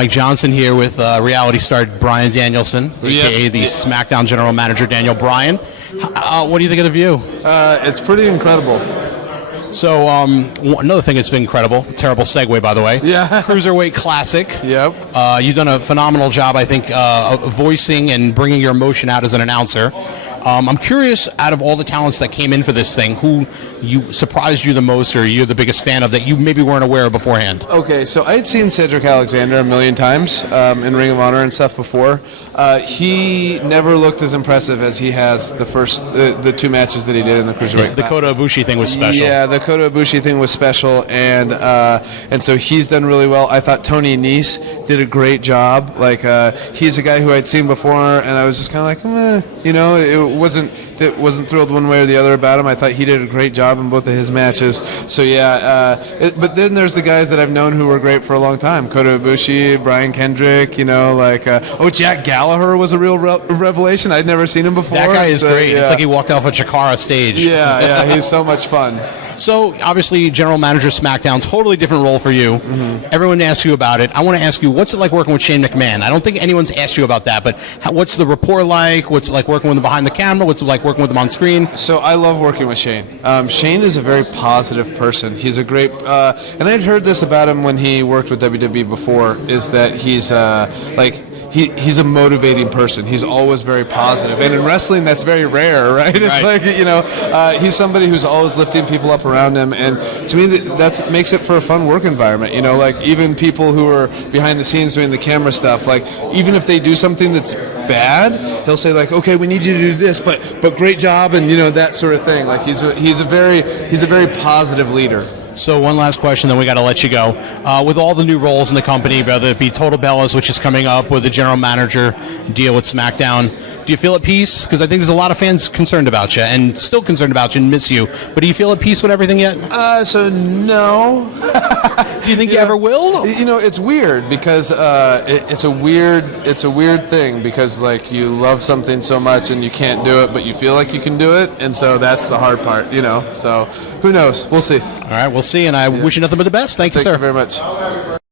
Mike Johnson here with reality star Bryan Danielson, a.k.a. the SmackDown General Manager Daniel Bryan. What do you think of the view? It's pretty incredible. So, another thing that's been incredible, terrible segue, by the way. Yeah. Cruiserweight Classic. Yep. You've done a phenomenal job, I think, voicing and bringing your emotion out as an announcer. I'm curious, out of all the talents that came in for this thing, who surprised you the most, or you're the biggest fan of that you maybe weren't aware of beforehand? Okay, so I had seen Cedric Alexander a million times in Ring of Honor and stuff before. He never looked as impressive as he has the two matches that he did in the Cruiserweight. The Kota Ibushi thing was special. Yeah, the Kota Ibushi thing was special, and so he's done really well. I thought Tony Nese did a great job. Like he's a guy who I'd seen before, and I was just kind of like, it wasn't thrilled one way or the other about him. I thought he did a great job in both of his matches. So yeah, but then there's the guys that I've known who were great for a long time. Kota Ibushi, Brian Kendrick, Jack Gallagher was a real revelation. I'd never seen him before. That guy is great. Yeah. It's like he walked off a Chikara stage. Yeah, he's so much fun. So, obviously, General Manager SmackDown, totally different role for you. Mm-hmm. Everyone asks you about it. I want to ask you, what's it like working with Shane McMahon? I don't think anyone's asked you about that, but what's the rapport like? What's it like working with him behind the camera? What's it like working with him on screen? So, I love working with Shane. Shane is a very positive person. He's a great, and I'd heard this about him when he worked with WWE before, is that he's he's a motivating person. He's always very positive. And in wrestling, that's very rare, right? It's like, he's somebody who's always lifting people up around him. And to me, that makes it for a fun work environment. Even people who are behind the scenes doing the camera stuff, even if they do something that's bad, he'll say, okay, we need you to do this, but great job, and, that sort of thing. He's a very positive leader. So one last question, then we got to let you go. With all the new roles in the company, whether it be Total Bellas, which is coming up, with the general manager deal with SmackDown, do you feel at peace? Because I think there's a lot of fans concerned about you, and still concerned about you and miss you. But do you feel at peace with everything yet? So no. Do you think you ever will? It's weird because it's a weird thing because you love something so much and you can't do it, but you feel like you can do it, and so that's the hard part. So who knows? We'll see. All right, we'll see, and I wish you nothing but the best. Thank you, sir. Thank you very much.